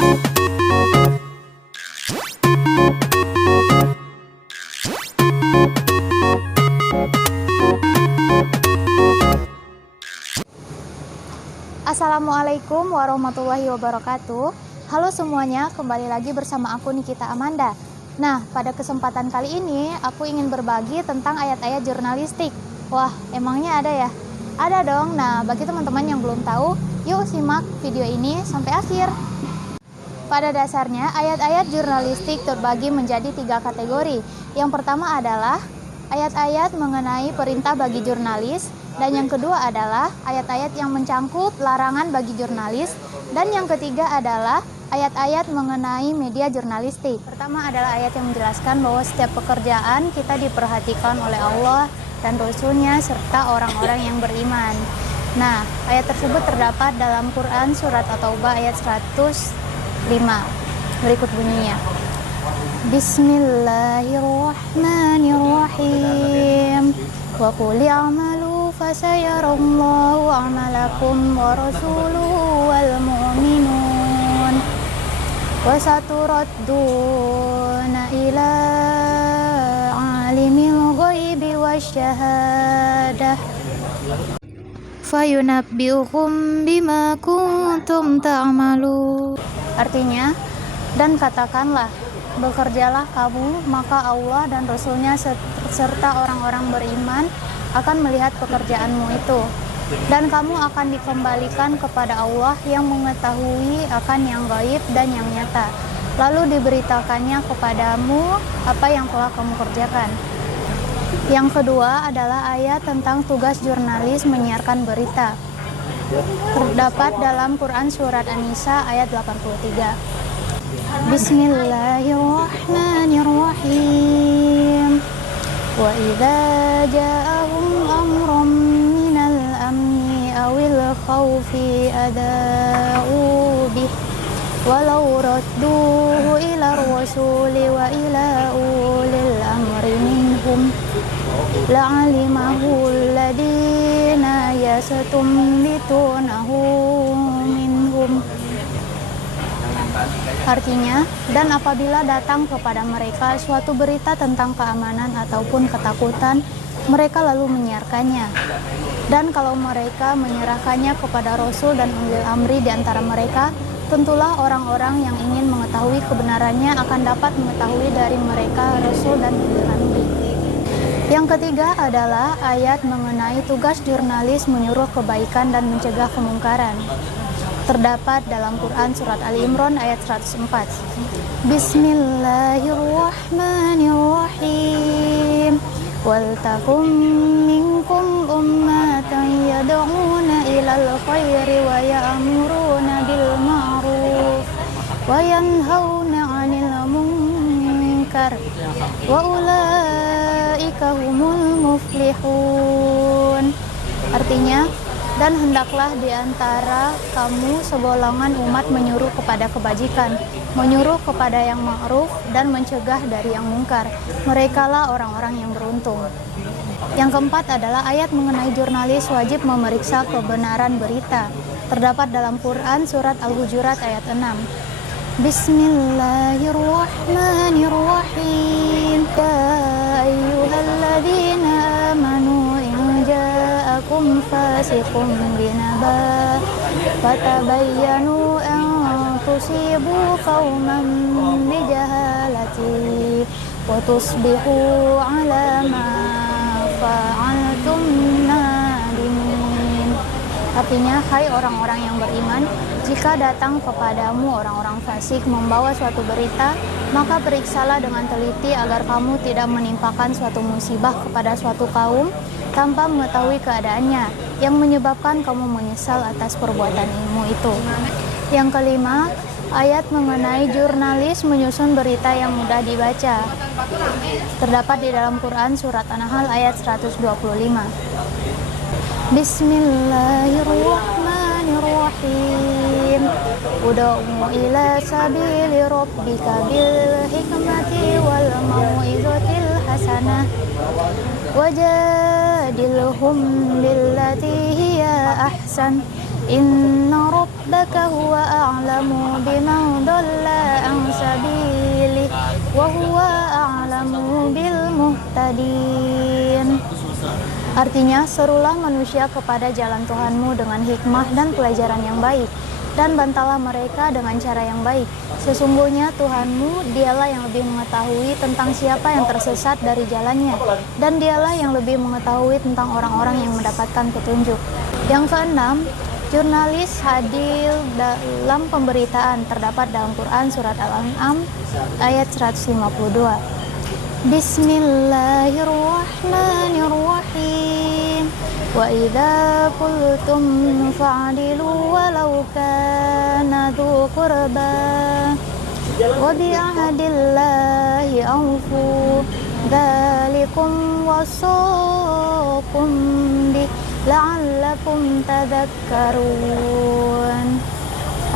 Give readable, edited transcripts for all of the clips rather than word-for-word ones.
Assalamualaikum warahmatullahi wabarakatuh. Halo semuanya, kembali lagi bersama aku Nikita Amanda. Nah, pada kesempatan kali ini aku ingin berbagi tentang ayat-ayat jurnalistik. Wah, emangnya ada ya? Ada dong. Nah, bagi teman-teman yang belum tahu, yuk simak video ini sampai akhir. Pada dasarnya, ayat-ayat jurnalistik terbagi menjadi 3 kategori. Yang pertama adalah ayat-ayat mengenai perintah bagi jurnalis, dan yang kedua adalah ayat-ayat yang mencangkup larangan bagi jurnalis, dan yang ketiga adalah ayat-ayat mengenai media jurnalistik. Pertama adalah ayat yang menjelaskan bahwa setiap pekerjaan kita diperhatikan oleh Allah dan Rasul-Nya serta orang-orang yang beriman. Nah, ayat tersebut terdapat dalam Quran Surat At-Taubah ayat 105. Berikut bunyinya. Bismillahirrahmanirrahim. Wa qul i'malu fasayarallahu a'malakum wa rasuluhu wal mu'minun wa saturadduna ila alimil ghaibi wasyahadah fayunabbi'ukum bima kuntum ta'malun. Artinya, dan katakanlah, bekerjalah kamu, maka Allah dan Rasul-Nya serta orang-orang beriman akan melihat pekerjaanmu itu, dan kamu akan dikembalikan kepada Allah yang mengetahui akan yang gaib dan yang nyata, lalu diberitakannya kepadamu apa yang telah kamu kerjakan. Yang kedua adalah ayat tentang tugas jurnalis menyiarkan berita. Terdapat dalam Quran Surat An-Nisa ayat 83. Bismillahirrahmanirrahim. Wa idza ja'ahum amrun minal amni awil khawfi ada'u bih walau radduhu ila rasuli wa ila ulil amri minhum la'alimahu alladhina yastanbitunahu minhum. Artinya, dan apabila datang kepada mereka suatu berita tentang keamanan ataupun ketakutan, mereka lalu menyiarkannya. Dan kalau mereka menyerahkannya kepada Rasul dan ulil amri di antara mereka, tentulah orang-orang yang ingin mengetahui kebenarannya akan dapat mengetahui dari mereka Rasul dan ulil amri. Yang ketiga adalah ayat mengenai tugas jurnalis menyuruh kebaikan dan mencegah kemungkaran. Terdapat dalam Quran Surat Ali Imran ayat 104. Bismillahirrahmanirrahim. Wal takum minkum ummatan yad'una ilal khairi wa ya'muruna bil ma'ruf wa yanhauna 'anil munkar wa ulaika humul muflihun. Artinya, dan hendaklah di antara kamu segolongan umat menyuruh kepada kebajikan, menyuruh kepada yang ma'ruf, dan mencegah dari yang mungkar. Merekalah orang-orang yang beruntung. Yang keempat adalah ayat mengenai jurnalis wajib memeriksa kebenaran berita. Terdapat dalam Quran Surat Al-Hujurat ayat 6. Bismillahirrahmanirrahim. Ya ayyuhalladzina amanu ja'akum fasiqun binaba fatabayyanu an tusibu qauman bijahalati wa tusbihu ala ma fa'altum nadimin. Artinya, hai orang-orang yang beriman, jika datang kepadamu orang-orang fasik membawa suatu berita, maka periksalah dengan teliti agar kamu tidak menimpakan suatu musibah kepada suatu kaum tanpa mengetahui keadaannya, yang menyebabkan kamu menyesal atas perbuatanmu itu. Yang kelima, ayat mengenai jurnalis menyusun berita yang mudah dibaca. Terdapat di dalam Quran Surat An-Nahl ayat 125. Bismillahirrahmanirrahim. Ud'u ila sabili rabbika bil hikmati wal mau'izatil hasanah wajadilhum billati hiya ahsan Inna rabbaka huwa a'lamu biman dhalla an sabilihi wa huwa a'lamu bil muhtadin. Artinya, serulah manusia kepada jalan Tuhanmu dengan hikmah dan pelajaran yang baik, dan bantalah mereka dengan cara yang baik. Sesungguhnya Tuhanmu, dialah yang lebih mengetahui tentang siapa yang tersesat dari jalannya, dan dialah yang lebih mengetahui tentang orang-orang yang mendapatkan petunjuk. Yang keenam, jurnalis hadir dalam pemberitaan terdapat dalam Quran Surat Al-An'am ayat 152. Bismillahirrahmanirrahim. Wa idza qultum fa'dilu walau kana dzu qurba wa bi ahdillahi awfu dzalikum wasaqum bi la'allakum tadhakkarun.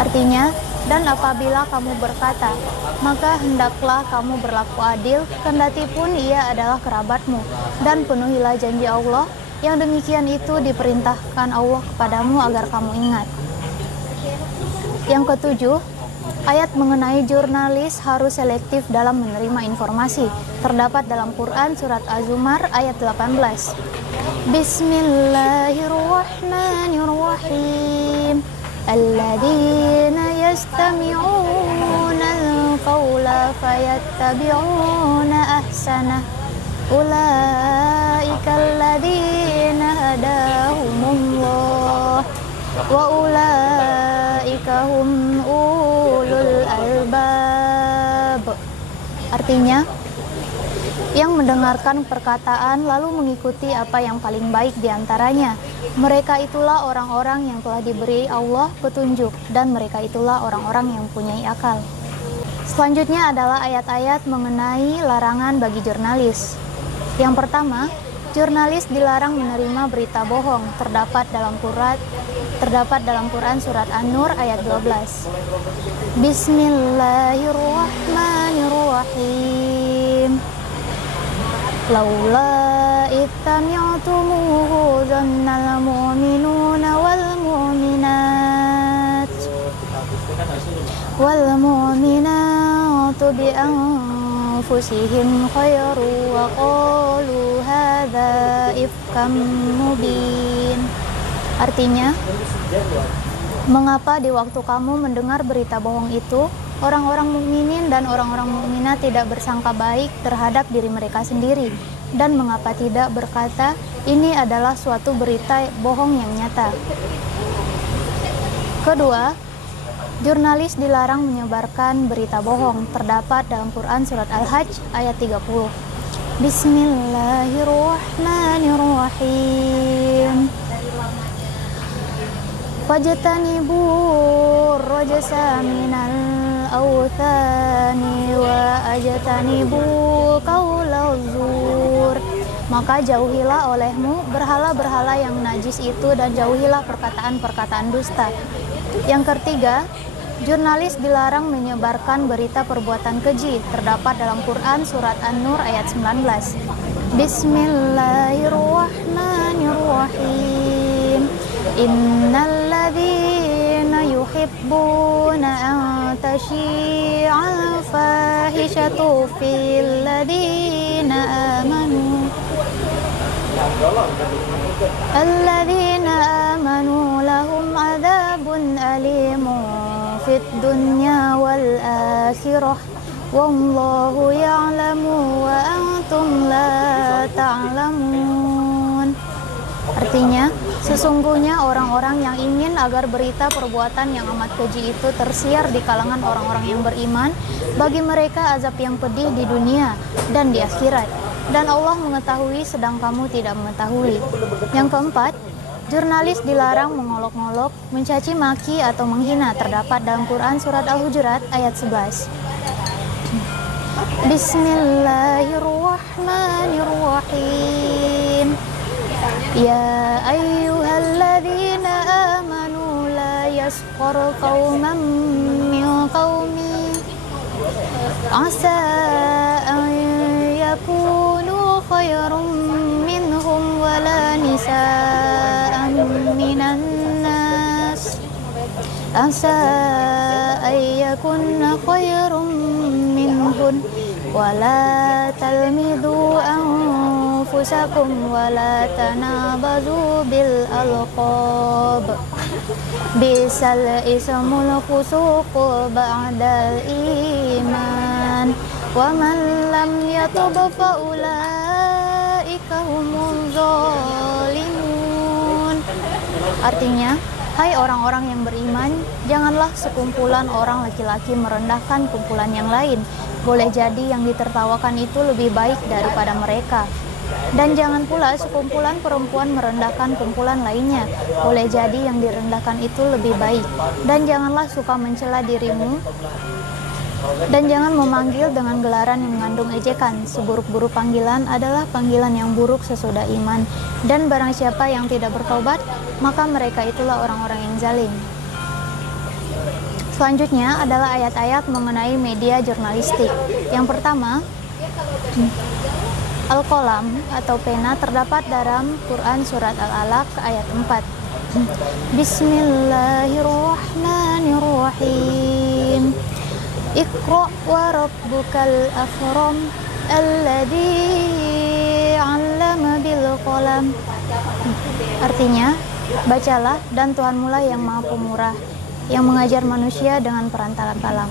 Artinya, dan apabila kamu berkata, maka hendaklah kamu berlaku adil, kendati pun ia adalah kerabatmu, dan penuhilah janji Allah, yang demikian itu diperintahkan Allah kepadamu agar kamu ingat. Yang ketujuh, ayat mengenai jurnalis harus selektif dalam menerima informasi, terdapat dalam Quran Surat Az-Zumar ayat 18. Bismillahirrahmanirrahim. Alladzina yastami'una al-qawla fayattabi'una ahsanah. Ulaika alladzina hadahumullah wa ulaika hum ulul albab. Artinya, yang mendengarkan perkataan lalu mengikuti apa yang paling baik di antaranya. Mereka itulah orang-orang yang telah diberi Allah petunjuk, dan mereka itulah orang-orang yang mempunyai akal. Selanjutnya adalah ayat-ayat mengenai larangan bagi jurnalis. Yang pertama, jurnalis dilarang menerima berita bohong, terdapat dalam Quran Surat An-Nur ayat 12. Bismillahirrahmanirrahim. Laula ittami'tumuhu dhannal mu'minuna wal mu'minatu bi anfusihim khairu wa qalu hadza ifkam mubin. Artinya, mengapa di waktu kamu mendengar berita bohong itu, orang-orang mukminin dan orang-orang mukminat tidak bersangka baik terhadap diri mereka sendiri, dan mengapa tidak berkata ini adalah suatu berita bohong yang nyata. Kedua, jurnalis dilarang menyebarkan berita bohong, terdapat dalam Quran Surat Al-Hajj ayat 30. Bismillahirrahmanirrahim. Fajtanibu rajasa minal awthani wa ajtanibu qaulaz zur. Maka jauhilah olehmu berhala-berhala yang najis itu, dan jauhilah perkataan-perkataan dusta. Yang ketiga, jurnalis dilarang menyebarkan berita perbuatan keji, terdapat dalam Quran Surat An-Nur ayat 19. Bismillahirrahmanirrahim. Innal ladzina yuhibbuna an tashi'al fahishatu fil ladzina amanu lahum adzabun alimun fid dunya wal akhirah wallahu ya'lamu wa antum la ta'lamun. Artinya, sesungguhnya orang-orang yang ingin agar berita perbuatan yang amat keji itu tersiar di kalangan orang-orang yang beriman, bagi mereka azab yang pedih di dunia dan di akhirat, dan Allah mengetahui sedang kamu tidak mengetahui. Yang keempat, jurnalis dilarang mengolok-ngolok, mencaci maki atau menghina, terdapat dalam Quran Surat Al-Hujurat ayat 11. Bismillahirrahmanirrahim. Ya ayyuhalladzina amanu la yaskhar qauman min qaumin asa an yakunu khairum minhum wala nisa'an minan nas asa ayyakunna khairum minhun wala talmidu anfusakum wala tanabazu bil alqab bisal ismul fusuqu ba'dal iman wa man lam yatub fa ulaika humuz zalimun. Artinya, hai orang-orang yang beriman, janganlah sekumpulan orang laki-laki merendahkan kumpulan yang lain. Boleh jadi yang ditertawakan itu lebih baik daripada mereka. Dan jangan pula sekumpulan perempuan merendahkan kumpulan lainnya. Boleh jadi yang direndahkan itu lebih baik. Dan janganlah suka mencela dirimu. Dan jangan memanggil dengan gelaran yang mengandung ejekan. Seburuk-buruk panggilan adalah panggilan yang buruk sesudah iman. Dan barang siapa yang tidak bertobat, maka mereka itulah orang-orang yang zalim. Selanjutnya adalah ayat-ayat mengenai media jurnalistik. Yang pertama, Al-Qalam atau pena terdapat dalam Quran Surat Al-Alaq ayat 4. Bismillahirrahmanirrahim. Iqra' wa rabbukal akram alladzi 'allama bil qalam. Artinya, bacalah dan Tuhanmu lah yang Maha Pemurah, yang mengajar manusia dengan perantara kalam.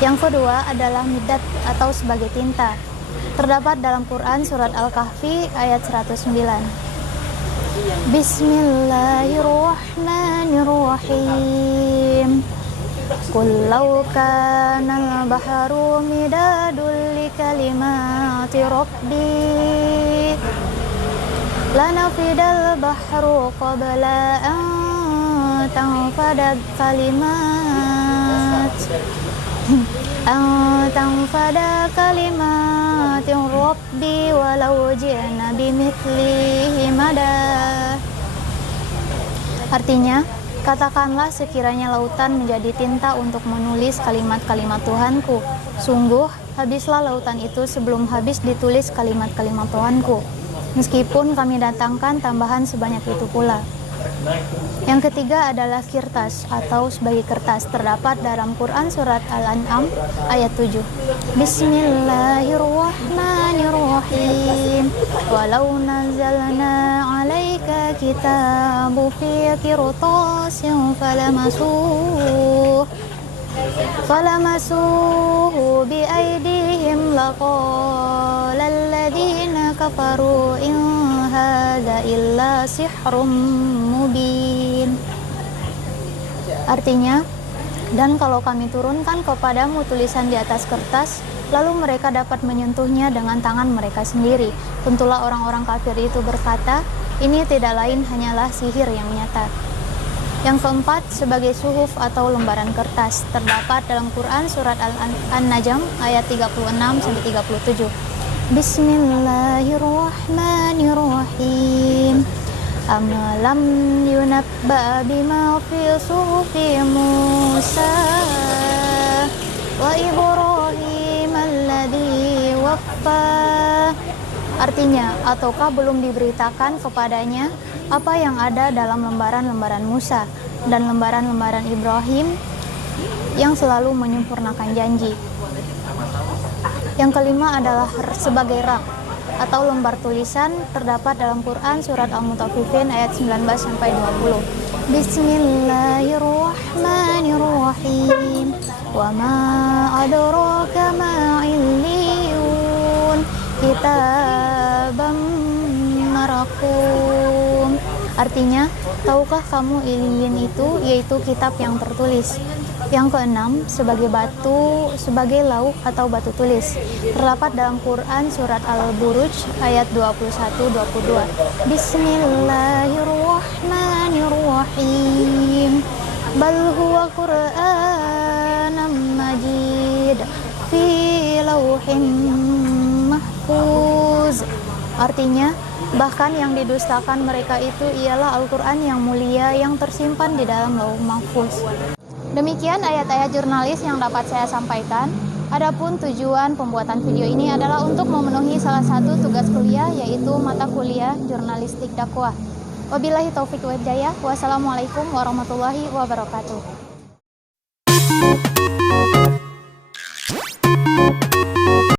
Yang kedua adalah midat atau sebagai tinta. Terdapat dalam Quran Surat Al-Kahfi ayat 109. Bismillahirrahmanirrahim. Qul law kana al-bahru midadul li kalimati rabbi lanafidal bahru qabla an tanfada kalimatin rabbi walau ji'na bimithlihi madah. Artinya, katakanlah sekiranya lautan menjadi tinta untuk menulis kalimat-kalimat Tuhanku. Sungguh, habislah lautan itu sebelum habis ditulis kalimat-kalimat Tuhanku. Meskipun kami datangkan tambahan sebanyak itu pula. Yang ketiga adalah kirtas atau sebagai kertas. Terdapat dalam Quran Surat Al-An'am ayat 7. Bismillahirrahmanirrahim. Walau nazalna 'alaika kitabu fi qirtasin falamasuhu bi aydihim laqala alladziina kafaru in hadza illa sihrun mubin. Artinya, dan kalau kami turunkan kepadamu tulisan di atas kertas, lalu mereka dapat menyentuhnya dengan tangan mereka sendiri. Tentulah orang-orang kafir itu berkata, ini tidak lain hanyalah sihir yang nyata. Yang keempat, sebagai suhuf atau lembaran kertas. Terdapat dalam Quran Surat An-Najm ayat 36-37. Bismillahirrahmanirrahim. Am lam yunabba bima fi suhufi Musa wa Ibrahim alladzi waffa. Artinya, ataukah belum diberitakan kepadanya apa yang ada dalam lembaran-lembaran Musa dan lembaran-lembaran Ibrahim yang selalu menyempurnakan janji. Yang kelima adalah sebagai rak atau lembar tulisan. Terdapat dalam Quran Surat Al-Mutaffifin ayat 19-20. Bismillahirrahmanirrahim. Wa ma adraka ma illiyun kitabam marakum. Artinya, tahukah kamu Iliyin itu, yaitu kitab yang tertulis. Yang keenam, sebagai batu, sebagai lauk atau batu tulis. Terdapat dalam Quran Surat Al-Buruj ayat 21-22. Bismillahirrahmanirrahim. Bal huwa Qur'anam majid fi lauhin mahfuz. Artinya, bahkan yang didustakan mereka itu ialah Al-Quran yang mulia yang tersimpan di dalam lauh mahfuz. Demikian ayat-ayat jurnalis yang dapat saya sampaikan. Adapun tujuan pembuatan video ini adalah untuk memenuhi salah satu tugas kuliah, yaitu mata kuliah jurnalistik dakwah. Wabillahi taufik wal hidayah. Wassalamualaikum warahmatullahi wabarakatuh.